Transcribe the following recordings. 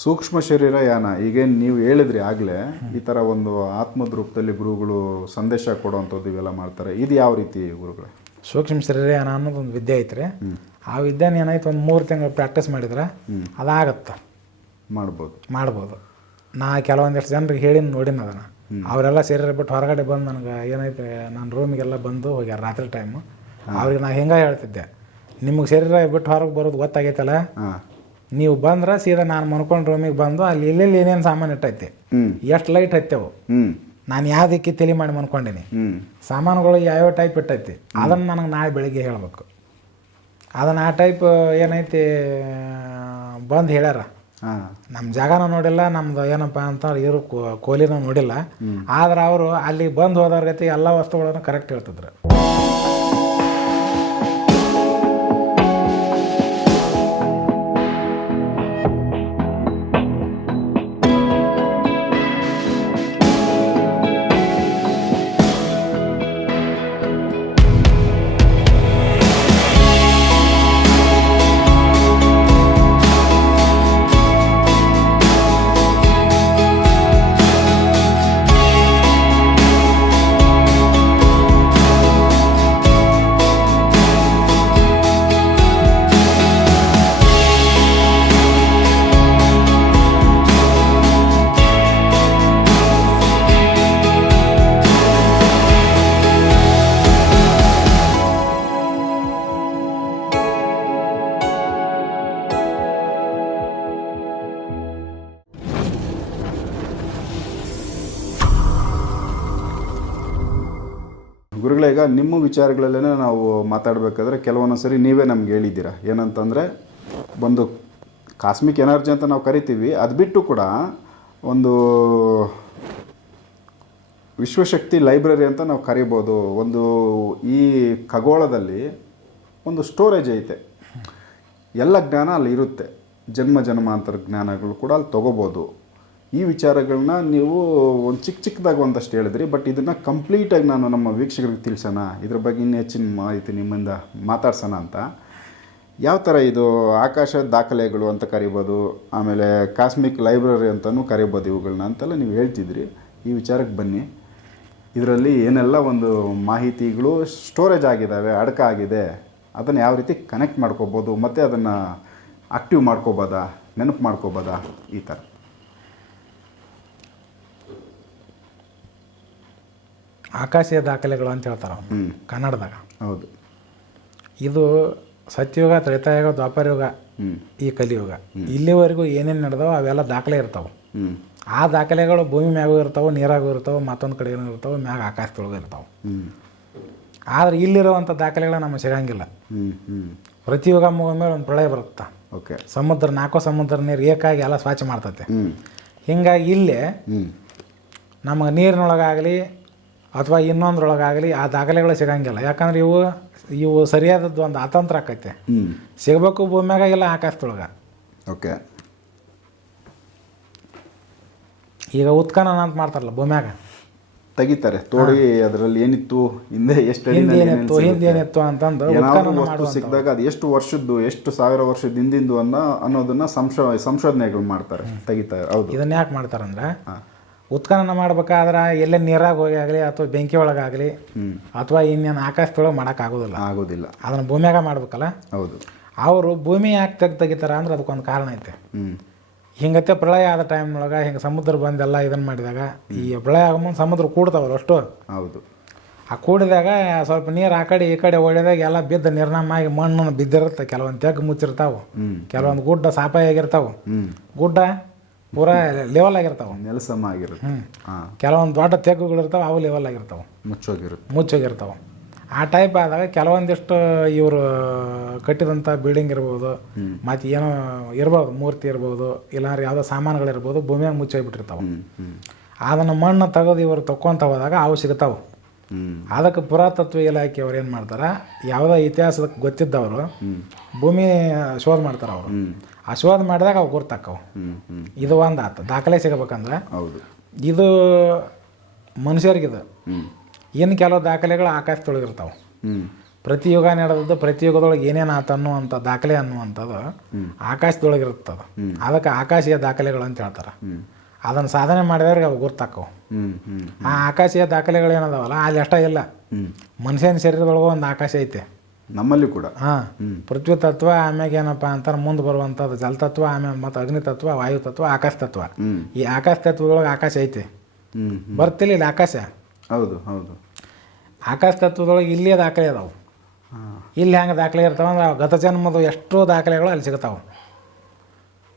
ಸೂಕ್ಷ್ಮ ಶರೀರ ಯಾನ ಈಗೇನು ನೀವು ಹೇಳಿದ್ರಿ ಆಗಲೇ ಈ ಥರ ಒಂದು ಆತ್ಮದ ರೂಪದಲ್ಲಿ ಗುರುಗಳು ಸಂದೇಶ ಕೊಡುವಂಥದ್ದು ಇವೆಲ್ಲ ಮಾಡ್ತಾರೆ ಇದು ಯಾವ ರೀತಿ ಗುರುಗಳು ಸೂಕ್ಷ್ಮ ಶರೀರ ಯಾನ ಅನ್ನೋದು ಒಂದು ವಿದ್ಯೆ ಐತ್ರಿ ಆ ವಿದ್ಯಾನ ಏನಾಯ್ತು ಒಂದು ಮೂರು ತಿಂಗಳು ಪ್ರಾಕ್ಟೀಸ್ ಮಾಡಿದ್ರೆ ಅದಾಗತ್ತೆ ಮಾಡ್ಬೋದು ಮಾಡ್ಬೋದು ನಾ ಕೆಲವೊಂದಿಷ್ಟು ಜನರಿಗೆ ಹೇಳಿ ನೋಡಿನ ಅದನ್ನು ಅವರೆಲ್ಲ ಶರೀರ ಬಿಟ್ಟು ಹೊರಗಡೆ ಬಂದು ನನಗೆ ಏನಾಯ್ತು ನಾನು ರೂಮಿಗೆಲ್ಲ ಬಂದು ಹೋಗ್ಯಾರ ರಾತ್ರಿ ಟೈಮು ಅವ್ರಿಗೆ ನಾ ಹೆಂಗ ಹೇಳ್ತಿದ್ದೆ ನಿಮಗೆ ಶರೀರ ಬಿಟ್ಟು ಹೊರಗೆ ಬರೋದು ಗೊತ್ತಾಗೈತಲ್ಲ ನೀವು ಬಂದ್ರೆ ಸೀದಾ ನಾನು ಮನ್ಕೊಂಡು ರೂಮಿಗೆ ಬಂದು ಅಲ್ಲಿ ಇಲ್ಲೆಲ್ಲಿ ಏನೇನು ಸಾಮಾನು ಇಟ್ಟೈತೆ ಎಷ್ಟು ಲೈಟ್ ಹತ್ತೇವು ನಾನು ಯಾವ ದಿಕ್ಕಿ ತಲೆ ಮಾಡಿ ಮನ್ಕೊಂಡಿನಿ ಸಾಮಾನುಗಳು ಯಾವ ಟೈಪ್ ಇಟ್ಟೈತಿ ಅದನ್ನು ನನಗೆ ನಾಳೆ ಬೆಳಿಗ್ಗೆ ಹೇಳ್ಬೇಕು ಅದನ್ನು ಆ ಟೈಪ್ ಏನೈತಿ ಬಂದು ಹೇಳ್ಯಾರ ನಮ್ಮ ಜಾಗನ ನೋಡಿಲ್ಲ ನಮ್ದು ಏನಪ್ಪ ಅಂತ ಇವರು ಕೋಲಿನ ನೋಡಿಲ್ಲ ಆದ್ರೆ ಅವರು ಅಲ್ಲಿ ಬಂದು ಹೋದವ್ರ ಜೊತೆ ಎಲ್ಲ ವಸ್ತುಗಳನ್ನು ಕರೆಕ್ಟ್ ಹೇಳ್ತಿದ್ರು ನಿಮ್ಮ ವಿಚಾರಗಳಲ್ಲೇ ನಾವು ಮಾತಾಡಬೇಕಾದ್ರೆ ಕೆಲವೊಂದು ಸರಿ ನೀವೇ ನಮ್ಗೆ ಹೇಳಿದ್ದೀರಾ ಏನಂತಂದರೆ ಒಂದು ಕಾಸ್ಮಿಕ್ ಎನರ್ಜಿ ಅಂತ ನಾವು ಕರಿತೀವಿ ಅದು ಬಿಟ್ಟು ಕೂಡ ಒಂದು ವಿಶ್ವಶಕ್ತಿ ಲೈಬ್ರರಿ ಅಂತ ನಾವು ಕರಿಬೋದು ಒಂದು ಈ ಖಗೋಳದಲ್ಲಿ ಒಂದು ಸ್ಟೋರೇಜ್ ಐತೆ ಎಲ್ಲ ಜ್ಞಾನ ಅಲ್ಲಿ ಇರುತ್ತೆ ಜನ್ಮ ಜನ್ಮಾಂತರ ಜ್ಞಾನಗಳು ಕೂಡ ಅಲ್ಲಿ ತೊಗೋಬೋದು ಈ ವಿಚಾರಗಳನ್ನ ನೀವು ಒಂದು ಚಿಕ್ಕ ಚಿಕ್ಕದಾಗಿ ಒಂದಷ್ಟು ಹೇಳಿದ್ರಿ ಬಟ್ ಇದನ್ನು ಕಂಪ್ಲೀಟಾಗಿ ನಾನು ನಮ್ಮ ವೀಕ್ಷಕರಿಗೆ ತಿಳಿಸೋಣ ಇದ್ರ ಬಗ್ಗೆ ಇನ್ನೂ ಹೆಚ್ಚಿನ ಮಾಹಿತಿ ನಿಮ್ಮಿಂದ ಮಾತಾಡ್ಸೋಣ ಅಂತ ಯಾವ ಥರ ಇದು ಆಕಾಶ ದಾಖಲೆಗಳು ಅಂತ ಕರಿಬೋದು ಆಮೇಲೆ ಕಾಸ್ಮಿಕ್ ಲೈಬ್ರರಿ ಅಂತಲೂ ಕರಿಬೋದು ಇವುಗಳನ್ನ ಅಂತೆಲ್ಲ ನೀವು ಹೇಳ್ತಿದ್ರಿ ಈ ವಿಚಾರಕ್ಕೆ ಬನ್ನಿ ಇದರಲ್ಲಿ ಏನೆಲ್ಲ ಒಂದು ಮಾಹಿತಿಗಳು ಸ್ಟೋರೇಜ್ ಆಗಿದ್ದಾವೆ ಅಡಕ ಆಗಿದೆ ಅದನ್ನು ಯಾವ ರೀತಿ ಕನೆಕ್ಟ್ ಮಾಡ್ಕೋಬೋದು ಮತ್ತು ಅದನ್ನು ಆಕ್ಟಿವ್ ಮಾಡ್ಕೋಬೋದಾ ನೆನಪು ಮಾಡ್ಕೋಬೋದಾ ಈ ಥರ ಆಕಾಶೀಯ ದಾಖಲೆಗಳು ಅಂತ ಹೇಳ್ತಾರೆ ಕನ್ನಡದಾಗ ಹೌದು ಇದು ಸತ್ಯಯುಗ ತ್ರೇತಾಯುಗ ಯುಗ ಈ ಕಲಿಯುಗ ಇಲ್ಲಿವರೆಗೂ ಏನೇನು ನಡೆದೋ ಅವೆಲ್ಲ ದಾಖಲೆ ಇರ್ತಾವೆ ಆ ದಾಖಲೆಗಳು ಭೂಮಿ ಮ್ಯಾಗೂ ಇರ್ತಾವೆ ನೀರಾಗೂ ಇರ್ತಾವೆ ಮತ್ತೊಂದು ಕಡೆ ಇರ್ತಾವೆ ಮ್ಯಾಗ ಆಕಾಶದೊಳಗೂ ಇರ್ತಾವೆ ಆದ್ರೆ ಇಲ್ಲಿರುವಂಥ ದಾಖಲೆಗಳು ನಮಗೆ ಸಿಗಂಗಿಲ್ಲ ಪ್ರತಿಯುಗ ಮುಗ ಮೇಲೆ ಒಂದು ಪ್ರಳಯ ಬರುತ್ತೆ ಓಕೆ ಸಮುದ್ರ ನಾಲ್ಕು ಸಮುದ್ರ ನೀರು ಏಕಾಗಿ ಎಲ್ಲ ಸ್ವಚ್ಛ ಮಾಡ್ತತೆ ಹಿಂಗಾಗಿ ಇಲ್ಲಿ ನಮಗೆ ನೀರಿನೊಳಗಾಗಲಿ ಅಥವಾ ಇನ್ನೊಂದ್ರೊಳಗಾಗಲಿ ಆ ದಾಖಲೆಗಳು ಸಿಗಂಗಿಲ್ಲ ಯಾಕಂದ್ರೆ ಇವು ಇವು ಸರಿಯಾದದ್ದು ಒಂದು ಆತಂತ್ರ ಆಕೈತೆ ಸಿಗಬೇಕು ಭೂಮ್ಯಾಗ ಇಲ್ಲ ಆಕಾಶದೊಳಗ ಓಕೆ ಈಗ ಉತ್ಖನನ ಅಂತ ಮಾಡ್ತಾರಲ್ಲ ಭೂಮ್ಯಾಗ ತೆಗಿತಾರೆ ತೋಡಿ ಅದರಲ್ಲಿ ಏನಿತ್ತು ಹಿಂದೆ ಎಷ್ಟು ಏನಿತ್ತು ಹಿಂದೇನಿತ್ತು ಅಂತಂದು ವಸ್ತು ಸಿಕ್ಕಿದಾಗ ಅದು ಎಷ್ಟು ವರ್ಷದ್ದು ಎಷ್ಟು ಸಾವಿರ ವರ್ಷದ ಹಿಂದಿಂದು ಅನ್ನೋ ಅನ್ನೋದನ್ನ ಸಂಶೋ ಸಂಶೋಧನೆಗಳು ಮಾಡ್ತಾರೆ ತೆಗಿತಾರೆ ಹೌದು ಇದನ್ನ ಯಾಕೆ ಮಾಡ್ತಾರಂದ್ರೆ ಉತ್ಖನನ ಮಾಡ್ಬೇಕಾದ್ರೆ ಎಲ್ಲೇ ನೀರಾಗ ಹೋಗಿ ಆಗಲಿ ಅಥವಾ ಬೆಂಕಿ ಒಳಗಾಗಲಿ ಅಥವಾ ಇನ್ನೇನು ಆಕಾಶದೊಳಗೆ ಮಾಡೋಕ್ಕಾಗೋದಿಲ್ಲ ಆಗೋದಿಲ್ಲ ಅದನ್ನು ಭೂಮಿಯಾಗ ಮಾಡ್ಬೇಕಲ್ಲ ಹೌದು ಅವರು ಭೂಮಿ ಯಾಕೆ ತೆಗ್ದು ತೆಗಿತಾರೆ ಅಂದ್ರೆ ಅದಕ್ಕೊಂದು ಕಾರಣ ಐತೆ ಹಿಂಗತ್ತೆ ಪ್ರಳಯ ಆದ ಟೈಮ್ನೊಳಗೆ ಹಿಂಗೆ ಸಮುದ್ರ ಬಂದೆಲ್ಲ ಇದನ್ನು ಮಾಡಿದಾಗ ಈ ಪ್ರಳಯ ಆಗ ಮುಂದೆ ಸಮುದ್ರ ಕೂಡ್ತಾವಲ್ಲ ಅಷ್ಟು ಹೌದು ಆ ಕೂಡಿದಾಗ ಸ್ವಲ್ಪ ನೀರು ಆ ಕಡೆ ಈ ಕಡೆ ಒಳ್ಳೆದಾಗ ಎಲ್ಲ ಬಿದ್ದ ಆಗಿ ಮಣ್ಣು ಬಿದ್ದಿರುತ್ತೆ ಕೆಲವೊಂದು ತೆಗ್ ಮುಚ್ಚಿರ್ತಾವೆ ಕೆಲವೊಂದು ಗುಡ್ಡ ಸಾಪಾಯಾಗಿರ್ತಾವೆ ಗುಡ್ಡ ಪೂರಾ ಲೆವೆಲ್ ಆಗಿರ್ತಾವ ನೆಲ ಆಗಿರುತ್ತೆ ಕೆಲವೊಂದು ದೊಡ್ಡ ತೆಗ್ಗುಗಳಿರ್ತಾವೆ ಅವು ಲೆವೆಲ್ ಆಗಿರ್ತಾವೆ ಮುಚ್ಚೋಗಿರುತ್ತೆ ಮುಚ್ಚೋಗಿರ್ತಾವೆ ಆ ಟೈಪ್ ಆದಾಗ ಕೆಲವೊಂದಿಷ್ಟು ಇವರು ಕಟ್ಟಿದಂಥ ಬಿಲ್ಡಿಂಗ್ ಇರ್ಬೋದು ಮತ್ತು ಏನೋ ಇರ್ಬೋದು ಮೂರ್ತಿ ಇರ್ಬೋದು ಇಲ್ಲಾಂದ್ರೆ ಯಾವುದೋ ಸಾಮಾನುಗಳಿರ್ಬೋದು ಭೂಮಿಯಾಗ ಮುಚ್ಚೋಗ್ಬಿಟ್ಟಿರ್ತಾವೆ ಅದನ್ನು ಮಣ್ಣು ತೆಗೆದು ಇವರು ತಕ್ಕೊಂತ ಹೋದಾಗ ಅವು ಸಿಗ್ತಾವೆ ಅದಕ್ಕೆ ಪುರಾತತ್ವ ಇಲಾಖೆ ಅವ್ರು ಏನು ಮಾಡ್ತಾರೆ ಯಾವುದೋ ಇತಿಹಾಸದ ಗೊತ್ತಿದ್ದವರು ಭೂಮಿ ಶೋಧ ಮಾಡ್ತಾರೆ ಅವರು ಆಶೀರ್ವಾದ ಮಾಡಿದಾಗ ಅವು ಗುರ್ತಾಕವು ಇದು ಒಂದು ಆತ ದಾಖಲೆ ಸಿಗಬೇಕಂದ್ರೆ ಹೌದು ಇದು ಮನುಷ್ಯರಿಗಿದು ಏನು ಕೆಲವು ದಾಖಲೆಗಳು ಆಕಾಶ ತೊಳಗಿರ್ತಾವೆ ಪ್ರತಿ ಯುಗ ನಡೆದದ್ದು ಪ್ರತಿ ಏನೇನು ಆತ ಅನ್ನುವಂಥ ದಾಖಲೆ ಅನ್ನುವಂಥದ್ದು ಆಕಾಶದೊಳಗಿರುತ್ತದ ಅದಕ್ಕೆ ಆಕಾಶೀಯ ದಾಖಲೆಗಳು ಅಂತ ಹೇಳ್ತಾರೆ ಅದನ್ನು ಸಾಧನೆ ಮಾಡಿದವ್ರಿಗೆ ಅವು ಗುರ್ತಾಕವು ಆ ಆಕಾಶೀಯ ದಾಖಲೆಗಳು ಏನದಾವಲ್ಲ ಅಲ್ಲಿ ಅಷ್ಟ ಇಲ್ಲ ಮನುಷ್ಯನ ಶರೀರದೊಳಗೂ ಒಂದು ಆಕಾಶ ಐತೆ ನಮ್ಮಲ್ಲಿ ಕೂಡ ಹಾ ಪೃಥ್ವಿ ತತ್ವ ಆಮ್ಯಾಗ ಏನಪ್ಪ ಅಂತಾರೆ ಮುಂದೆ ಜಲ ಜಲತತ್ವ ಆಮೇಲೆ ಮತ್ತು ಅಗ್ನಿ ತತ್ವ ವಾಯು ತತ್ವ ಆಕಾಶ ತತ್ವ ಈ ಆಕಾಶ ತತ್ವದೊಳಗೆ ಆಕಾಶ ಐತಿ ಬರ್ತಿಲ್ಲ ಇಲ್ಲಿ ಆಕಾಶ ಹೌದು ಹೌದು ಆಕಾಶ ತತ್ವದೊಳಗೆ ಇಲ್ಲೇ ದಾಖಲೆ ಅದಾವೆ ಇಲ್ಲಿ ಹೆಂಗೆ ದಾಖಲೆ ಇರ್ತಾವ ಅಂದ್ರೆ ಗತ ಜನ್ಮದ ಎಷ್ಟೋ ದಾಖಲೆಗಳು ಅಲ್ಲಿ ಸಿಗ್ತಾವೆ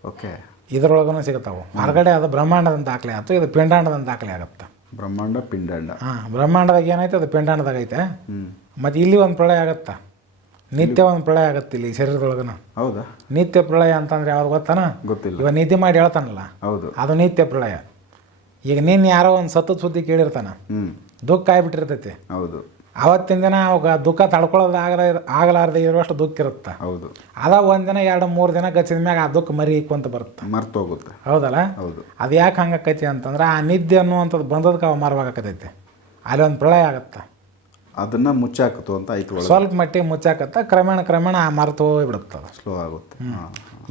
ಓಕೆ ಇದರೊಳಗೂ ಸಿಗ್ತಾವೆ ಹೊರಗಡೆ ಅದು ಬ್ರಹ್ಮಾಂಡದ ದಾಖಲೆ ಆಯ್ತು ಇದು ಪಿಂಡಾಂಡದ ದಾಖಲೆ ಆಗುತ್ತೆ ಬ್ರಹ್ಮಾಂಡ ಪಿಂಡಾಂಡ ಹಾಂ ಬ್ರಹ್ಮಾಂಡದಾಗ ಏನೈತೆ ಅದು ಪಿಂಡಾಂಡದಾಗ ಐತೆ ಮತ್ತು ಇಲ್ಲಿ ಒಂದು ಪ್ರಳಯ ಆಗುತ್ತೆ ನಿತ್ಯ ಒಂದು ಪ್ರಳಯ ಆಗತ್ತೆ ಇಲ್ಲಿ ಶರೀರದೊಳಗನ ಹೌದಾ ನಿತ್ಯ ಪ್ರಳಯ ಅಂತಂದ್ರೆ ಯಾವ್ದು ಗೊತ್ತಾನ ಗೊತ್ತಿಲ್ಲ ಇವಾಗ ನಿದ್ದೆ ಮಾಡಿ ಹೇಳ್ತಾನಲ್ಲ ಹೌದು ಅದು ನಿತ್ಯ ಪ್ರಳಯ ಈಗ ನೀನ್ ಯಾರೋ ಒಂದು ಸತ್ತು ಸುದ್ದಿ ಕೇಳಿರ್ತಾನ ದುಃಖ ಆಗಿಬಿಟ್ಟಿರ್ತೈತಿ ಹೌದು ಅವತ್ತಿನ ದಿನ ಅವಾಗ ದುಃಖ ತಡ್ಕೊಳ್ಳೋದು ಆಗಲ ಆಗಲಾರ್ದೆ ಇರುವಷ್ಟು ದುಃಖ ಇರುತ್ತೆ ಹೌದು ಅದ ದಿನ ಎರಡು ಮೂರು ದಿನ ಗಚ್ಚಿದ ಮ್ಯಾಗ ಆ ದುಃಖ ಅಂತ ಬರುತ್ತೆ ಮರ್ತೋಗುತ್ತೆ ಹೌದಲ್ಲ ಹೌದು ಅದು ಯಾಕೆ ಹಂಗಾಕೈತಿ ಅಂತಂದ್ರೆ ಆ ನಿದ್ದೆ ಅನ್ನುವಂಥದ್ದು ಬಂದದಕ್ಕೆ ಅವ ಅಲ್ಲಿ ಒಂದು ಪ್ರಳಯ ಆಗುತ್ತೆ ಅದನ್ನ ಮುಚ್ಚಾಕತ್ತು ಅಂತ ಐತಿ ಸ್ವಲ್ಪ ಮಟ್ಟಿಗೆ ಮುಚ್ಚಾಕತ್ತ ಕ್ರಮೇಣ ಕ್ರಮೇಣ ಮರೆತು ಹೋಗಿಬಿಡುತ್ತೆ ಸ್ಲೋ ಆಗುತ್ತೆ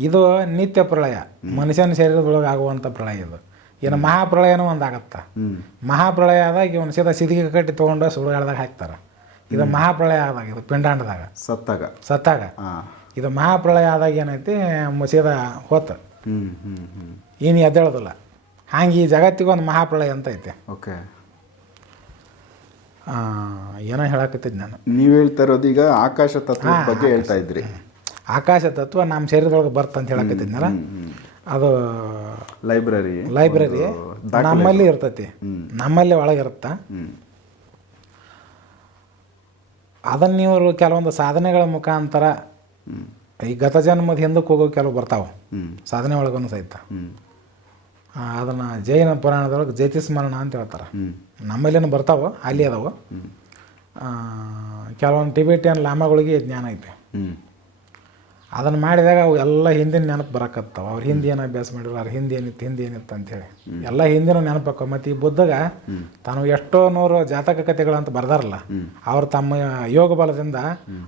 ಇದು ನಿತ್ಯ ಪ್ರಳಯ ಮನುಷ್ಯನ ಶರೀರದೊಳಗೆ ಆಗುವಂತ ಪ್ರಳಯ ಇದು ಏನು ಮಹಾಪ್ರಳಯನೂ ಒಂದು ಆಗತ್ತೆ ಮಹಾಪ್ರಳಯ ಆದಾಗ ಇವನು ಸೀದಾ ಸಿದಿಗೆ ಕಟ್ಟಿ ತೊಗೊಂಡು ಸುಡುಗಾಡ್ದಾಗ ಹಾಕ್ತಾರೆ ಇದು ಮಹಾಪ್ರಳಯ ಆದಾಗ ಇದು ಪಿಂಡಾಂಡದಾಗ ಸತ್ತಾಗ ಸತ್ತಾಗ ಇದು ಮಹಾಪ್ರಳಯ ಆದಾಗ ಏನೈತಿ ಸೀದಾ ಹೋತ ಏನು ಎದ್ದೇಳೋದಿಲ್ಲ ಹಾಗೆ ಈ ಜಗತ್ತಿಗೆ ಒಂದು ಮಹಾಪ್ರಳಯ ಅಂತ ಐತೆ ಓಕೆ ಏನೋ ಹೇಳಕತ್ತಿದ್ ನಾನು ನೀವು ಹೇಳ್ತಾ ಇರೋದು ಈಗ ಆಕಾಶ ತತ್ವ ಬಗ್ಗೆ ಹೇಳ್ತಾ ಇದ್ರಿ ಆಕಾಶ ತತ್ವ ನಮ್ಮ ಶರೀರದೊಳಗೆ ಬರ್ತಂತ ಹೇಳಕತ್ತಿದ್ನಲ್ಲ ಅದು ಲೈಬ್ರರಿ ಲೈಬ್ರರಿ ನಮ್ಮಲ್ಲಿ ಇರ್ತೈತಿ ನಮ್ಮಲ್ಲಿ ಒಳಗಿರುತ್ತ ಅದನ್ನ ಇವರು ಕೆಲವೊಂದು ಸಾಧನೆಗಳ ಮುಖಾಂತರ ಈ ಗತಜನ್ಮದ ಹಿಂದಕ್ಕೆ ಹೋಗೋ ಕೆಲವು ಬರ್ತಾವ ಸಾಧನೆ ಒಳಗೂ ಸಹಿತ ಅದನ್ನು ಜೈನ ಪುರಾಣದೊಳಗೆ ಜೈತಿ ಸ್ಮರಣ ಅಂತ ಹೇಳ್ತಾರೆ ನಮ್ಮಲ್ಲೇನು ಬರ್ತಾವೆ ಅಲ್ಲಿ ಅದಾವೆ ಕೆಲವೊಂದು ಟಿಬೆಟಿಯನ್ ಲಾಮಗಳಿಗೆ ಜ್ಞಾನ ಐತೆ ಅದನ್ನು ಮಾಡಿದಾಗ ಅವು ಎಲ್ಲ ಹಿಂದಿನ ನೆನಪು ಬರಕತ್ತಾವೆ ಅವ್ರು ಹಿಂದಿ ಏನು ಅಭ್ಯಾಸ ಮಾಡಿದ್ರು ಅವ್ರ ಹಿಂದಿ ಏನಿತ್ತು ಹಿಂದಿ ಏನಿತ್ತು ಹೇಳಿ ಎಲ್ಲ ಹಿಂದಿನ ನೆನಪಕ್ಕ ಮತ್ತೆ ಈ ಬುದ್ಧಗ ತಾನು ಎಷ್ಟೋ ನೂರು ಜಾತಕ ಅಂತ ಬರ್ದಾರಲ್ಲ ಅವ್ರು ತಮ್ಮ ಯೋಗ ಬಲದಿಂದ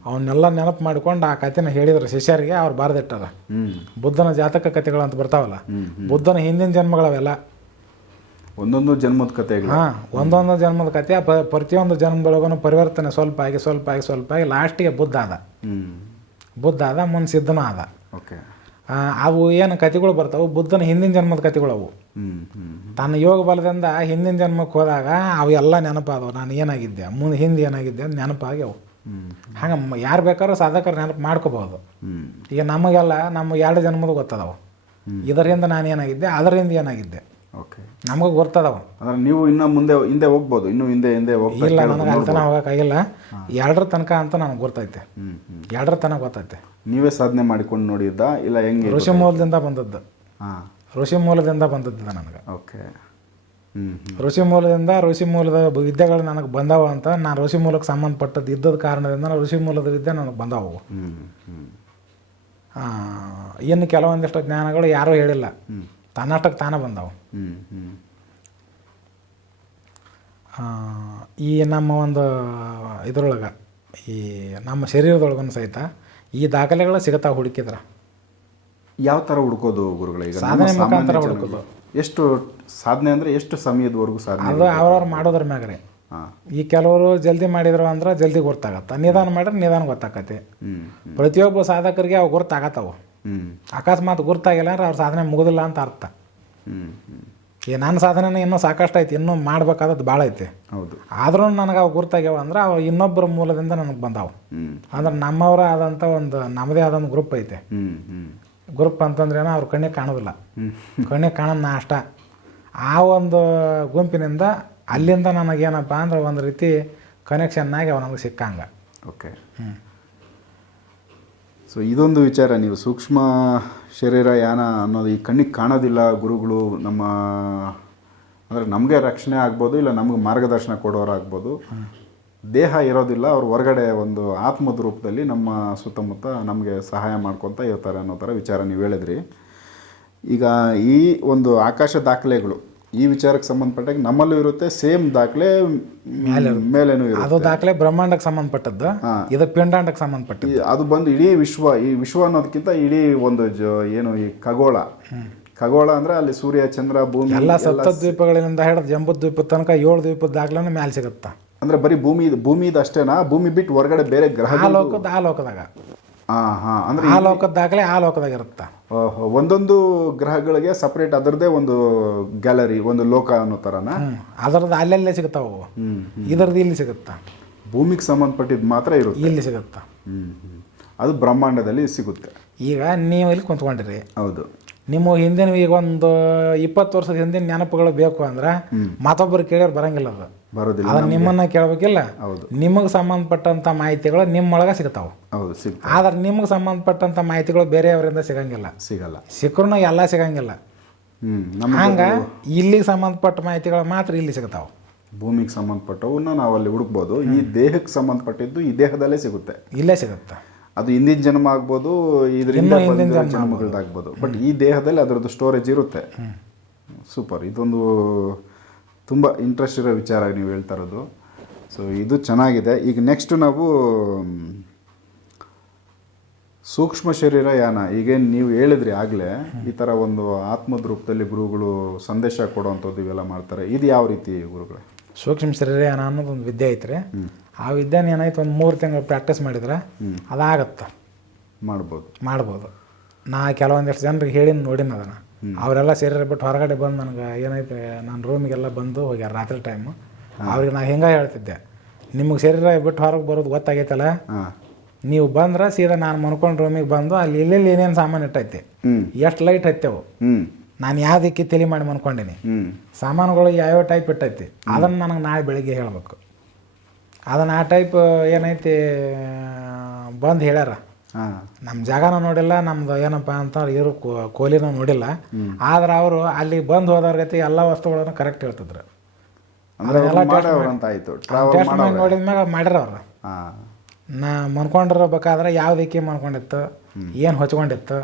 ಅವನ್ನೆಲ್ಲ ನೆನಪು ಮಾಡಿಕೊಂಡು ಆ ಕಥೆನ ಹೇಳಿದ್ರು ಶಿಷ್ಯರಿಗೆ ಅವ್ರು ಬರೆದಿಟ್ಟಾರ ಬುದ್ಧನ ಜಾತಕ ಕಥೆಗಳು ಅಂತ ಬರ್ತಾವಲ್ಲ ಬುದ್ಧನ ಹಿಂದಿನ ಜನ್ಮಗಳವೆಲ್ಲ ಒಂದೊಂದು ಜನ್ಮದ ಕತೆ ಒಂದೊಂದು ಜನ್ಮದ ಕಥೆ ಪ್ರತಿಯೊಂದು ಜನ್ಮದೊಳಗೂ ಪರಿವರ್ತನೆ ಸ್ವಲ್ಪ ಆಗಿ ಸ್ವಲ್ಪ ಆಗಿ ಸ್ವಲ್ಪ ಆಗಿ ಲಾಸ್ಟಿಗೆ ಬುದ್ಧ ಅದ ಬುದ್ಧ ಅದ ಮುಂದೆ ಸಿದ್ಧನ ಅದ ಓಕೆ ಅವು ಏನು ಕಥೆಗಳು ಬರ್ತಾವೆ ಬುದ್ಧನ ಹಿಂದಿನ ಜನ್ಮದ ಕಥೆಗಳು ಅವು ತನ್ನ ಯೋಗ ಬಲದಿಂದ ಹಿಂದಿನ ಜನ್ಮಕ್ಕೆ ಹೋದಾಗ ಅವು ಅವೆಲ್ಲ ನೆನಪಾದವು ನಾನು ಏನಾಗಿದ್ದೆ ಮುಂದೆ ಹಿಂದೆ ಏನಾಗಿದ್ದೆ ಅಂತ ನೆನಪಾಗಿ ಅವು ಹಂಗೆ ಯಾರು ಬೇಕಾದ್ರೂ ಸಾಧಕರು ನೆನಪು ಮಾಡ್ಕೋಬಹುದು ಈಗ ನಮಗೆಲ್ಲ ನಮ್ಮ ಎರಡು ಜನ್ಮದ ಗೊತ್ತದವು ಇದರಿಂದ ನಾನು ಏನಾಗಿದ್ದೆ ಅದರಿಂದ ಏನಾಗಿದ್ದೆ ಓಕೆ ನಮಗೂ ಗೊತ್ತದವ ಅಂದ್ರೆ ನೀವು ಇನ್ನು ಮುಂದೆ ಹಿಂದೆ ಹೋಗ್ಬೋದು ಇನ್ನು ಹಿಂದೆ ಹಿಂದೆ ಹೋಗ್ತಾ ಹೋಗೋಕ್ಕಾಗಿಲ್ಲ ಎರಡರ ತನಕ ಅಂತ ನನಗೆ ಗೊತ್ತೈತೆ ಎರಡರ ತನಕ ಗೊತ್ತೈತೆ ನೀವೇ ಸಾಧನೆ ಮಾಡಿಕೊಂಡು ನೋಡಿದ್ದ ಇಲ್ಲ ಹೆಂಗೆ ಋಷಿ ಮೂಲದಿಂದ ಬಂದದ್ದು ಹಾಂ ಋಷಿ ಮೂಲದಿಂದ ಬಂದದ್ದು ನನಗೆ ಓಕೆ ಋಷಿ ಮೂಲದಿಂದ ಋಷಿ ಮೂಲದ ವಿದ್ಯೆಗಳು ನನಗೆ ಬಂದಾವ ಅಂತ ನಾನು ಋಷಿ ಮೂಲಕ್ಕೆ ಸಂಬಂಧಪಟ್ಟದ್ದು ಇದ್ದದ ಕಾರಣದಿಂದ ಋಷಿ ಮೂಲದ ವಿದ್ಯೆ ನನಗೆ ಬಂದಾವು ಇನ್ನು ಕೆಲವೊಂದಿಷ್ಟು ಜ್ಞಾನಗಳು ಯಾರೂ ಹೇಳಿಲ್ಲ ಕರ್ನಾಟಕ ತಾನ ಬಂದವು ಈ ನಮ್ಮ ಒಂದು ಇದ್ರೊಳಗೆ ಈ ನಮ್ಮ ಶರೀರದೊಳಗನ್ನು ಸಹಿತ ಈ ದಾಖಲೆಗಳು ಸಿಗತಾ ಹುಡುಕಿದ್ರ ಯಾವ ಥರ ಹುಡುಕೋದು ಗುರುಗಳ ಸಾಧನೆ ಮುಖಾಂತರ ಹುಡುಕೋದು ಎಷ್ಟು ಸಾಧನೆ ಅಂದರೆ ಎಷ್ಟು ಸಮಯದವರೆಗೂ ಸಾಧನೆ ಅದು ಅವ್ರವ್ರು ಮಾಡೋದ್ರ ರೀ ಈ ಕೆಲವರು ಜಲ್ದಿ ಮಾಡಿದ್ರು ಅಂದ್ರೆ ಜಲ್ದಿ ಗೊತ್ತಾಗತ್ತ ನಿಧಾನ ಮಾಡಿದ್ರೆ ನಿಧಾನ ಗೊತ್ತಾಗತ್ತೆ ಪ್ರತಿಯೊಬ್ಬ ಸಾಧಕರಿಗೆ ಅವು ಗುರ್ತಾಗತ್ತವು ಅಕಸ್ಮಾತ್ ಗುರ್ತಾಗಿಲ್ಲ ಅಂದ್ರೆ ಅವ್ರ ಸಾಧನೆ ಮುಗುದಿಲ್ಲ ಅಂತ ಅರ್ಥ ಈ ನನ್ನ ಸಾಧನೆನ ಇನ್ನೂ ಸಾಕಷ್ಟು ಐತಿ ಇನ್ನೂ ಮಾಡ್ಬೇಕಾದದ್ದು ಭಾಳ ಐತಿ ಹೌದು ಆದ್ರೂ ನನಗೆ ಅವು ಗುರ್ತಾಗ್ಯಾವ ಅಂದ್ರೆ ಅವು ಇನ್ನೊಬ್ಬರ ಮೂಲದಿಂದ ನನಗೆ ಬಂದಾವು ಅಂದ್ರೆ ನಮ್ಮವರ ಆದಂಥ ಒಂದು ನಮ್ಮದೇ ಆದ ಒಂದು ಗ್ರೂಪ್ ಐತೆ ಗ್ರೂಪ್ ಅಂತಂದ್ರೆ ಏನೋ ಅವ್ರ ಕಣ್ಣಿಗೆ ಕಾಣೋದಿಲ್ಲ ಕಣ್ಣಿಗೆ ಕಾಣೋದು ನಾ ಅಷ್ಟ ಆ ಒಂದು ಗುಂಪಿನಿಂದ ಅಲ್ಲಿಂದ ನನಗೇನಪ್ಪ ಅಂದ್ರೆ ಒಂದು ರೀತಿ ಕನೆಕ್ಷನ್ನಾಗಿ ಅವ ನಮಗೆ ಸಿಕ್ಕಂಗೆ ಓಕೆ ಹ್ಞೂ ಸೊ ಇದೊಂದು ವಿಚಾರ ನೀವು ಸೂಕ್ಷ್ಮ ಶರೀರ ಯಾನ ಅನ್ನೋದು ಈ ಕಣ್ಣಿಗೆ ಕಾಣೋದಿಲ್ಲ ಗುರುಗಳು ನಮ್ಮ ಅಂದರೆ ನಮಗೆ ರಕ್ಷಣೆ ಆಗ್ಬೋದು ಇಲ್ಲ ನಮಗೆ ಮಾರ್ಗದರ್ಶನ ಆಗ್ಬೋದು ದೇಹ ಇರೋದಿಲ್ಲ ಅವ್ರು ಹೊರಗಡೆ ಒಂದು ಆತ್ಮದ ರೂಪದಲ್ಲಿ ನಮ್ಮ ಸುತ್ತಮುತ್ತ ನಮಗೆ ಸಹಾಯ ಮಾಡ್ಕೊತಾ ಇರ್ತಾರೆ ಅನ್ನೋ ಥರ ವಿಚಾರ ನೀವು ಹೇಳಿದ್ರಿ ಈಗ ಈ ಒಂದು ಆಕಾಶ ದಾಖಲೆಗಳು ಈ ವಿಚಾರಕ್ಕೆ ಸಂಬಂಧಪಟ್ಟಾಗ ನಮ್ಮಲ್ಲೂ ಇರುತ್ತೆ ಸೇಮ್ ದಾಖಲೆ ಇರುತ್ತೆ ಅದು ದಾಖಲೆ ಬ್ರಹ್ಮಾಂಡಕ್ಕೆ ಸಂಬಂಧಪಟ್ಟದ್ದು ಇದು ಪಿಂಡಾಂಡಕ್ಕೆ ಸಂಬಂಧಪಟ್ಟಿದ್ದು ಅದು ಬಂದು ಇಡೀ ವಿಶ್ವ ಈ ವಿಶ್ವ ಅನ್ನೋದಕ್ಕಿಂತ ಇಡೀ ಒಂದು ಏನು ಈ ಖಗೋಳ ಖಗೋಳ ಅಂದ್ರೆ ಅಲ್ಲಿ ಸೂರ್ಯ ಚಂದ್ರ ಭೂಮಿ ಎಲ್ಲ ಸಪ್ತ ದ್ವೀಪಗಳಿಂದ ಹಿಡಿದು ಎಂಬತ್ತು ದ್ವೀಪ ತನಕ ಏಳು ದ್ವೀಪದ ದಾಖಲೆನೂ ಮ್ಯಾಲೆ ಸಿಗುತ್ತಾ ಅಂದ್ರೆ ಬರೀ ಭೂಮಿ ಇದು ಅಷ್ಟೇನಾ ಭೂಮಿ ಬಿಟ್ಟು ಹೊರಗಡೆ ಬೇರೆ ಗ್ರಹ ಲೋಕದ ಆ ಲೋಕದಾಗ ಅಂದ್ರೆ ಆ ಆ ಲೋಕದಾಗ ಇರುತ್ತೆ ಒಂದೊಂದು ಗ್ರಹಗಳಿಗೆ ಸಪರೇಟ್ ಅದರದೇ ಒಂದು ಗ್ಯಾಲರಿ ಒಂದು ಲೋಕ ಅನ್ನೋ ಥರನ ಅದರದ್ದು ಅಲ್ಲೆಲ್ಲೇ ಸಿಗುತ್ತಾವು ಇದರದ್ದು ಇಲ್ಲಿ ಸಿಗುತ್ತಾ ಭೂಮಿಗೆ ಸಂಬಂಧಪಟ್ಟಿದ್ದು ಮಾತ್ರ ಇರುತ್ತೆ ಇಲ್ಲಿ ಸಿಗುತ್ತಾ ಅದು ಬ್ರಹ್ಮಾಂಡದಲ್ಲಿ ಸಿಗುತ್ತೆ ಈಗ ನೀವು ಇಲ್ಲಿ ಕುಂತ್ಕೊಂಡಿರಿ ಹೌದು ನಿಮ್ಮ ಹಿಂದಿನ ಈಗ ಒಂದು ಇಪ್ಪತ್ತು ವರ್ಷದ ಹಿಂದಿನ ನೆನಪುಗಳು ಬೇಕು ಅಂದ್ರೆ ಮತ್ತೊಬ್ಬರು ಕೇಳಿದ್ರೆ ಬರಂಗಿಲ್ಲ ಅದು ಬರೋದಿಲ್ಲ ನಿಮ್ಮನ್ನ ಕೇಳಬೇಕಿಲ್ಲ ಹೌದು ನಿಮಗೆ ಸಂಬಂಧಪಟ್ಟಂಥ ಮಾಹಿತಿಗಳು ನಿಮ್ಮೊಳಗೆ ಸಿಗ್ತಾವೆ ಹೌದು ಆದ್ರೆ ನಿಮಗೆ ಸಂಬಂಧಪಟ್ಟಂತ ಮಾಹಿತಿಗಳು ಬೇರೆಯವರಿಂದ ಸಿಗಂಗಿಲ್ಲ ಸಿಗಲ್ಲ ಸಿಕ್ಕರೂ ಎಲ್ಲ ಸಿಗಂಗಿಲ್ಲ ಹಂಗ ಇಲ್ಲಿಗೆ ಸಂಬಂಧಪಟ್ಟ ಮಾಹಿತಿಗಳು ಮಾತ್ರ ಇಲ್ಲಿ ಸಿಗ್ತಾವೆ ಭೂಮಿಗೆ ಸಂಬಂಧಪಟ್ಟವನ್ನ ನಾವು ಅಲ್ಲಿ ಹುಡುಕ್ಬೋದು ಈ ದೇಹಕ್ಕೆ ಸಂಬಂಧಪಟ್ಟಿದ್ದು ಈ ದೇಹದಲ್ಲೇ ಸಿಗುತ್ತೆ ಇಲ್ಲೇ ಸಿಗುತ್ತೆ ಅದು ಹಿಂದಿನ ಜನ್ಮ ಆಗ್ಬೋದು ಇದರಿಂದ ಬಟ್ ಈ ದೇಹದಲ್ಲಿ ಅದರದ್ದು ಸ್ಟೋರೇಜ್ ಇರುತ್ತೆ ಸೂಪರ್ ಇದೊಂದು ತುಂಬ ಇಂಟ್ರೆಸ್ಟ್ ಇರೋ ವಿಚಾರ ನೀವು ಹೇಳ್ತಾ ಇರೋದು ಸೊ ಇದು ಚೆನ್ನಾಗಿದೆ ಈಗ ನೆಕ್ಸ್ಟ್ ನಾವು ಸೂಕ್ಷ್ಮ ಶರೀರ ಯಾನ ಈಗೇನು ನೀವು ಹೇಳಿದ್ರಿ ಆಗಲೇ ಈ ಥರ ಒಂದು ಆತ್ಮದ ರೂಪದಲ್ಲಿ ಗುರುಗಳು ಸಂದೇಶ ಕೊಡುವಂಥದ್ದು ಇವೆಲ್ಲ ಮಾಡ್ತಾರೆ ಇದು ಯಾವ ರೀತಿ ಗುರುಗಳು ಸೂಕ್ಷ್ಮ ಶರೀರ ಯಾನ ಅನ್ನೋದೊಂದು ವಿದ್ಯೆ ಐತ್ರಿ ಆ ವಿದ್ಯಾನ ಏನಾಯ್ತು ಒಂದು ಮೂರು ತಿಂಗಳು ಪ್ರಾಕ್ಟೀಸ್ ಮಾಡಿದ್ರೆ ಅದಾಗತ್ತೆ ಮಾಡ್ಬೋದು ಮಾಡ್ಬೋದು ನಾ ಕೆಲವೊಂದಿಷ್ಟು ಜನರಿಗೆ ಹೇಳಿ ನೋಡಿನ ಅದನ್ನು ಅವರೆಲ್ಲ ಸೇರಿ ಬಿಟ್ಟು ಹೊರಗಡೆ ಬಂದು ನನಗೆ ಏನಾಯ್ತು ನನ್ನ ರೂಮಿಗೆಲ್ಲ ಬಂದು ಹೋಗ್ಯಾರ ರಾತ್ರಿ ಟೈಮು ಅವ್ರಿಗೆ ನಾ ಹಿಂಗೆ ಹೇಳ್ತಿದ್ದೆ ನಿಮಗೆ ಶರೀರ ಬಿಟ್ಟು ಹೊರಗೆ ಬರೋದು ಗೊತ್ತಾಗೈತಲ್ಲ ನೀವು ಬಂದ್ರೆ ಸೀದಾ ನಾನು ಮನ್ಕೊಂಡು ರೂಮಿಗೆ ಬಂದು ಅಲ್ಲಿ ಇಲ್ಲೆಲ್ಲಿ ಏನೇನು ಸಾಮಾನು ಇಟ್ಟೈತಿ ಎಷ್ಟು ಲೈಟ್ ಹತ್ತೇವು ನಾನು ಯಾವ್ದಕ್ಕೆ ತಿಳಿ ಮಾಡಿ ಮನ್ಕೊಂಡಿನಿ ಸಾಮಾನುಗಳು ಯಾವ್ಯಾವ ಟೈಪ್ ಇಟ್ಟೈತಿ ಅದನ್ನು ನನಗೆ ನಾಳೆ ಬೆಳಿಗ್ಗೆ ಹೇಳ್ಬೇಕು ಅದನ್ನು ಆ ಟೈಪ್ ಏನೈತಿ ಬಂದು ಹೇಳ್ಯಾರ ನಮ್ಮ ಜಾಗನೂ ನೋಡಿಲ್ಲ ನಮ್ದು ಏನಪ್ಪ ಅಂತ ಇವರು ಕೋಲಿನ ನೋಡಿಲ್ಲ ಆದ್ರೆ ಅವರು ಅಲ್ಲಿ ಬಂದು ಗತಿ ಎಲ್ಲ ವಸ್ತುಗಳನ್ನು ಕರೆಕ್ಟ್ ಹೇಳ್ತಿದ್ರು ನೋಡಿದ ಮ್ಯಾಗ ಮಾಡ್ಯಾರ ಅವ್ರು ನಾ ಮನ್ಕೊಂಡಿರಬೇಕಾದ್ರೆ ಯಾವ ದಿಕ್ಕಿ ಮನ್ಕೊಂಡಿತ್ತು ಏನು ಹೊಚ್ಕೊಂಡಿತ್ತು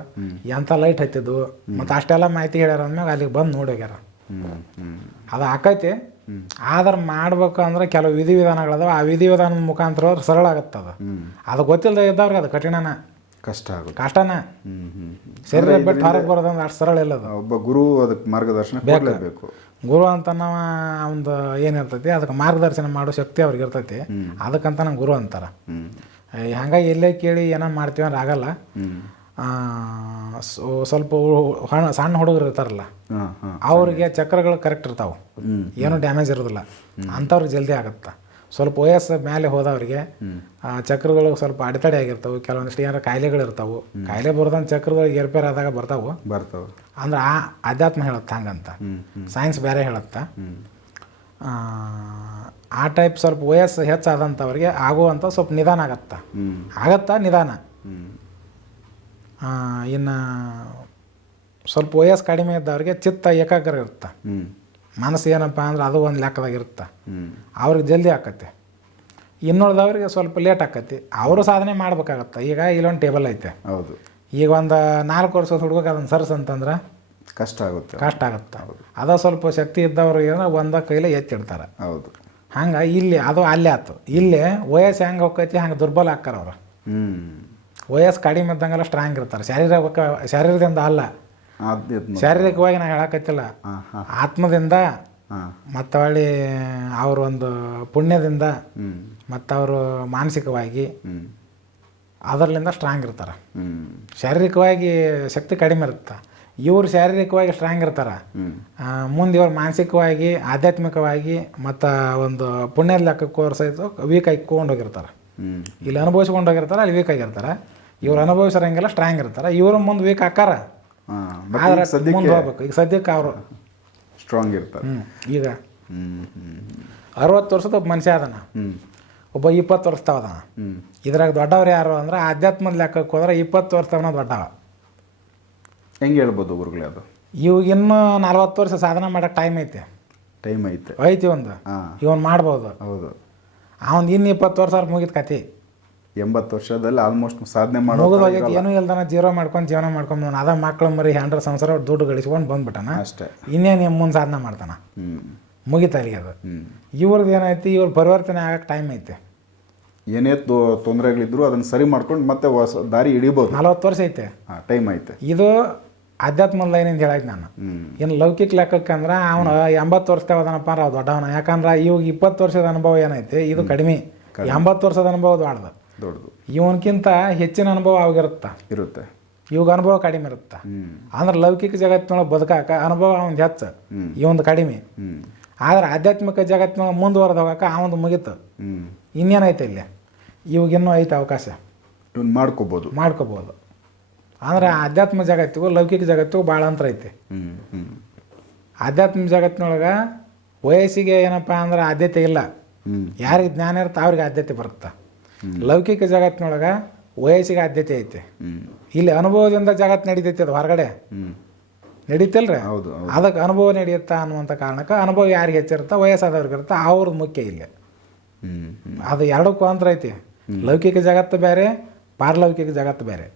ಎಂಥ ಲೈಟ್ ಹತ್ತಿದ್ವು ಮತ್ತು ಅಷ್ಟೆಲ್ಲ ಮಾಹಿತಿ ಹೇಳ್ಯಾರ ಅಂದ್ಮ್ಯಾಗ ಅಲ್ಲಿಗೆ ಬಂದು ನೋಡಿ ಹೋಗ್ಯಾರ ಅದು ಆಕೈತಿ ಆದ್ರೆ ಮಾಡ್ಬೇಕು ಅಂದ್ರೆ ಕೆಲವು ವಿಧಿ ವಿಧಾನಗಳದಾವ ಆ ವಿಧಿ ವಿಧಾನದ ಮುಖಾಂತರ ಸರಳ ಆಗತ್ತದ ಅದು ಗೊತ್ತಿಲ್ಲದೆ ಇದ್ದವ್ರಿಗೆ ಅದು ಕಠಿಣನ ಕಷ್ಟ ಆಗುತ್ತೆ ಕಷ್ಟನ ಸರಿ ಬಿಟ್ಟು ಹೊರಗೆ ಬರೋದಂದ್ರೆ ಅಷ್ಟು ಸರಳ ಇಲ್ಲ ಅದು ಒಬ್ಬ ಗುರು ಅದಕ್ಕೆ ಮಾರ್ಗದರ್ಶನ ಬೇಕು ಗುರು ಅಂತ ನಾವು ಒಂದು ಏನಿರ್ತೈತಿ ಅದಕ್ಕೆ ಮಾರ್ಗದರ್ಶನ ಮಾಡೋ ಶಕ್ತಿ ಅವ್ರಿಗೆ ಇರ್ತೈತಿ ಅದಕ್ಕಂತ ನಂಗೆ ಗುರು ಅಂತಾರೆ ಹಂಗಾಗಿ ಎಲ್ಲೇ ಕೇಳಿ ಏನೋ ಮಾಡ್ತೀವಿ ಅಂದ್ರೆ ಆಗಲ್ಲ ಸ್ವಲ್ಪ ಹಣ ಸಣ್ಣ ಹುಡುಗರು ಇರ್ತಾರಲ್ಲ ಅವ್ರಿಗೆ ಚಕ್ರಗಳು ಕರೆಕ್ಟ್ ಇರ್ತಾವೆ ಏನೂ ಡ್ಯಾಮೇಜ್ ಇರೋದಿಲ್ಲ ಅಂಥವ್ರಿಗೆ ಜಲ್ದಿ ಆಗುತ್ತೆ ಸ್ವಲ್ಪ ವಯಸ್ಸು ಮೇಲೆ ಹೋದವ್ರಿಗೆ ಚಕ್ರಗಳು ಸ್ವಲ್ಪ ಅಡೆತಡೆ ಆಗಿರ್ತಾವೆ ಕೆಲವೊಂದಿಷ್ಟು ಏನಾರ ಕಾಯಿಲೆಗಳು ಇರ್ತಾವೆ ಕಾಯಿಲೆ ಬರೋದಂತ ಚಕ್ರಗಳು ಏರ್ಪೇರ್ ಆದಾಗ ಬರ್ತಾವೆ ಬರ್ತಾವೆ ಅಂದ್ರೆ ಆ ಅಧ್ಯಾತ್ಮ ಹೇಳುತ್ತೆ ಹಂಗಂತ ಸೈನ್ಸ್ ಬೇರೆ ಹೇಳುತ್ತೆ ಆ ಟೈಪ್ ಸ್ವಲ್ಪ ವಯಸ್ಸು ಹೆಚ್ಚಾದಂಥವ್ರಿಗೆ ಆಗುವಂಥ ಸ್ವಲ್ಪ ನಿಧಾನ ಆಗತ್ತ ಆಗತ್ತಾ ನಿಧಾನ ಇನ್ನು ಸ್ವಲ್ಪ ವಯಸ್ಸು ಕಡಿಮೆ ಇದ್ದವ್ರಿಗೆ ಚಿತ್ತ ಏಕಾಗ್ರ ಇರುತ್ತೆ ಮನಸ್ಸು ಏನಪ್ಪ ಅಂದ್ರೆ ಅದು ಒಂದು ಲೆಕ್ಕದಾಗ ಇರುತ್ತೆ ಅವ್ರಿಗೆ ಜಲ್ದಿ ಆಕತ್ತೆ ಇನ್ನುಳಿದವ್ರಿಗೆ ಸ್ವಲ್ಪ ಲೇಟ್ ಆಕತಿ ಅವರು ಸಾಧನೆ ಮಾಡ್ಬೇಕಾಗತ್ತೆ ಈಗ ಇಲ್ಲೊಂದು ಟೇಬಲ್ ಐತೆ ಹೌದು ಈಗ ಒಂದು ನಾಲ್ಕು ವರ್ಷ ಹುಡುಗಕ್ಕೆ ಅದನ್ನು ಸರ್ಸ್ ಅಂತಂದ್ರೆ ಕಷ್ಟ ಆಗುತ್ತೆ ಕಷ್ಟ ಆಗುತ್ತೆ ಅದ ಸ್ವಲ್ಪ ಶಕ್ತಿ ಇದ್ದವ್ರಿಗೆ ಒಂದ ಕೈಲೇ ಎತ್ತಿಡ್ತಾರೆ ಹೌದು ಹಂಗೆ ಇಲ್ಲಿ ಅದು ಅಲ್ಲೇ ಆಯ್ತು ಇಲ್ಲಿ ವಯಸ್ಸು ಹೆಂಗೆ ಹೋಗ್ತೈತಿ ಹಂಗೆ ದುರ್ಬಲ ಹಾಕ್ತಾರೆ ಅವ್ರು ಹ್ಞೂ ವಯಸ್ಸು ಕಡಿಮೆ ಇದ್ದಂಗೆಲ್ಲ ಸ್ಟ್ರಾಂಗ್ ಇರ್ತಾರೆ ಶಾರೀರಿಕ ಶಾರೀರದಿಂದ ಅಲ್ಲ ಶಾರೀರಿಕವಾಗಿ ನಾ ಹೇಳಕತ್ತಿಲ್ಲ ಆತ್ಮದಿಂದ ಮತ್ತು ಹೊಳ್ಳಿ ಒಂದು ಪುಣ್ಯದಿಂದ ಮತ್ತು ಅವರು ಮಾನಸಿಕವಾಗಿ ಅದರಲ್ಲಿಂದ ಸ್ಟ್ರಾಂಗ್ ಇರ್ತಾರೆ ಶಾರೀರಿಕವಾಗಿ ಶಕ್ತಿ ಕಡಿಮೆ ಇರುತ್ತೆ ಇವರು ಶಾರೀರಿಕವಾಗಿ ಸ್ಟ್ರಾಂಗ್ ಇರ್ತಾರೆ ಮುಂದೆ ಇವ್ರು ಮಾನಸಿಕವಾಗಿ ಆಧ್ಯಾತ್ಮಿಕವಾಗಿ ಮತ್ತು ಒಂದು ಪುಣ್ಯದ ಲೆಕ್ಕಕ್ಕೆ ಸಹಿತ ವೀಕ್ ಆಗಿ ಹೋಗಿರ್ತಾರೆ ಇಲ್ಲಿ ಅನುಭವಿಸ್ಕೊಂಡು ಹೋಗಿರ್ತಾರೆ ಅಲ್ಲಿ ವೀಕ್ ಆಗಿರ್ತಾರೆ ಇವ್ರು ಅನುಭವಿಸಿರಂಗೆಲ್ಲ ಸ್ಟ್ರಾಂಗ್ ಇರ್ತಾರೆ ಇವರು ಮುಂದೆ ವೀಕ್ ಹಾಕಾರ ಸದ್ಯಕ್ಕೆ ಮುಂದೆ ಹೋಗ್ಬೇಕು ಈಗ ಸದ್ಯಕ್ಕೆ ಅವರು ಸ್ಟ್ರಾಂಗ್ ಇರ್ತಾರೆ ಈಗ ಅರವತ್ತು ವರ್ಷದ ಒಬ್ಬ ಮನುಷ್ಯ ಅದನ ಒಬ್ಬ ಇಪ್ಪತ್ತು ವರ್ಷದವ ಅದ ಇದ್ರಾಗ ದೊಡ್ಡವ್ರು ಯಾರು ಅಂದ್ರೆ ಆಧ್ಯಾತ್ಮದ ಲೆಕ್ಕಕ್ಕೆ ಹೋದ್ರೆ ಇಪ್ಪತ್ತು ವರ್ಷ ದೊಡ್ಡವ ಹೆಂಗೆ ಹೇಳ್ಬೋದು ಗುರುಗಳೇ ಅದು ಇವಾಗ ಇನ್ನೂ ನಲ್ವತ್ತು ವರ್ಷ ಸಾಧನೆ ಮಾಡೋಕೆ ಟೈಮ್ ಐತೆ ಟೈಮ್ ಐತೆ ಐತಿ ಒಂದು ಇವನು ಮಾಡ್ಬೋದು ಹೌದು ಅವನು ಇನ್ನು ಇಪ್ಪತ್ತು ವರ್ಷ ಅವ್ರು ಮುಗಿದ ಕತೆ ಎಂಬತ್ತು ವರ್ಷದಲ್ಲಿ ಆಲ್ಮೋಸ್ಟ್ ಸಾಧನೆ ಮಾಡೋ ಏನೂ ಇಲ್ದಾನ ಜೀರೋ ಮಾಡ್ಕೊಂಡು ಜೀವನ ಮಾಡ್ಕೊಂಡು ಅದ ಮಕ್ಕಳು ಮರಿ ಹ್ಯಾಂಡ್ರ ಸಂಸಾರ ದುಡ್ಡು ಗಳಿಸ್ಕೊಂಡು ಬಂದ್ಬಿಟ್ಟಾನ ಅಷ್ಟೇ ಇನ್ನೇನು ಮುಂದೆ ಸಾಧನೆ ಮಾಡ್ತಾನ ಮುಗಿತಾ ಅಲ್ಲಿಗೆ ಅದು ಇವ್ರದ್ದು ಏನೈತಿ ಇವ್ರ ಪರಿವರ್ತನೆ ಆಗಕ್ಕೆ ಟೈಮ್ ಐತೆ ಏನೇ ತೊಂದರೆಗಳಿದ್ರು ಅದನ್ನು ಸರಿ ಮಾಡ್ಕೊಂಡು ಮತ್ತೆ ಹೊಸ ದಾರಿ ಹಿಡಿಬೋದು ನಲವತ್ತು ವರ್ಷ ಐತೆ ಟೈಮ್ ಐತೆ ಇದು ಅಧ್ಯಾತ್ಮದ ಅಂತ ಹೇಳಿದ್ ನಾನು ಏನು ಲೌಕಿಕ ಲೆಕ್ಕಕ್ಕೆ ಅಂದ್ರೆ ಅವನು ಎಂಬತ್ತು ವರ್ಷ ತಗೋದನಪ್ಪ ಅಂದ್ರೆ ದೊಡ್ಡವನ ಯಾಕಂದ್ರೆ ಇವಾಗ ಇಪ್ಪತ್ತು ವರ್ಷದ ಅನುಭವ ಏನೈತೆ ಇದು ಕಡಿಮೆ ಎಂಬತ್ತು ವರ್ಷದ ಅನುಭವ ದೊಡ್ಡದು ದೊಡ್ಡದು ಇವನಕ್ಕಿಂತ ಹೆಚ್ಚಿನ ಅನುಭವ ಆಗಿರುತ್ತೆ ಇರುತ್ತೆ ಇವಾಗ ಅನುಭವ ಕಡಿಮೆ ಇರುತ್ತೆ ಅಂದ್ರೆ ಲೌಕಿಕ ಜಗತ್ತಿನೊಳಗೆ ಬದುಕಾಕ ಅನುಭವ ಅವನ್ ಹೆಚ್ಚು ಇವೊಂದು ಕಡಿಮೆ ಆದ್ರೆ ಆಧ್ಯಾತ್ಮಿಕ ಜಗತ್ತಿನೊಳಗೆ ಮುಂದುವರೆದ ಹೋಗಾಕ ಅವಂದು ಮುಗಿತ ಇನ್ನೇನೈತೆ ಇಲ್ಲಿ ಇವಾಗಿನ್ನೂ ಐತೆ ಅವಕಾಶ ಮಾಡ್ಕೋಬಹುದು ಮಾಡ್ಕೋಬಹುದು ಮಾಡ್ಕೋಬಹುದು ಅಂದ್ರೆ ಆಧ್ಯಾತ್ಮ ಜಗತ್ತಿಗೂ ಲೌಕಿಕ ಜಗತ್ತಿಗೂ ಭಾಳ ಅಂತರ ಐತೆ ಆಧ್ಯಾತ್ಮಿಕ ಜಗತ್ತಿನೊಳಗ ವಯಸ್ಸಿಗೆ ಏನಪ್ಪ ಅಂದ್ರೆ ಆದ್ಯತೆ ಇಲ್ಲ ಯಾರಿಗೆ ಜ್ಞಾನ ಇರುತ್ತೆ ಅವ್ರಿಗೆ ಆದ್ಯತೆ ಬರುತ್ತೆ ಲೌಕಿಕ ಜಗತ್ತಿನೊಳಗೆ ವಯಸ್ಸಿಗೆ ಆದ್ಯತೆ ಐತೆ ಇಲ್ಲಿ ಅನುಭವದಿಂದ ಜಗತ್ತು ನಡೀತೈತೆ ಅದು ಹೊರಗಡೆ ನಡೀತಲ್ರಿ ಹೌದು ಅದಕ್ಕೆ ಅನುಭವ ನಡೆಯುತ್ತಾ ಅನ್ನುವಂಥ ಕಾರಣಕ್ಕೆ ಅನುಭವ ಯಾರಿಗೆ ಹೆಚ್ಚಿರುತ್ತೆ ವಯಸ್ಸಾದವ್ರಿಗೆ ಇರುತ್ತೆ ಅವ್ರದ್ದು ಮುಖ್ಯ ಇಲ್ಲಿ ಅದು ಎರಡಕ್ಕೂ ಅಂತರ ಐತಿ ಲೌಕಿಕ ಜಗತ್ತು ಬೇರೆ ಪಾರಲೌಕಿಕ ಜಗತ್ತು ಬೇರೆ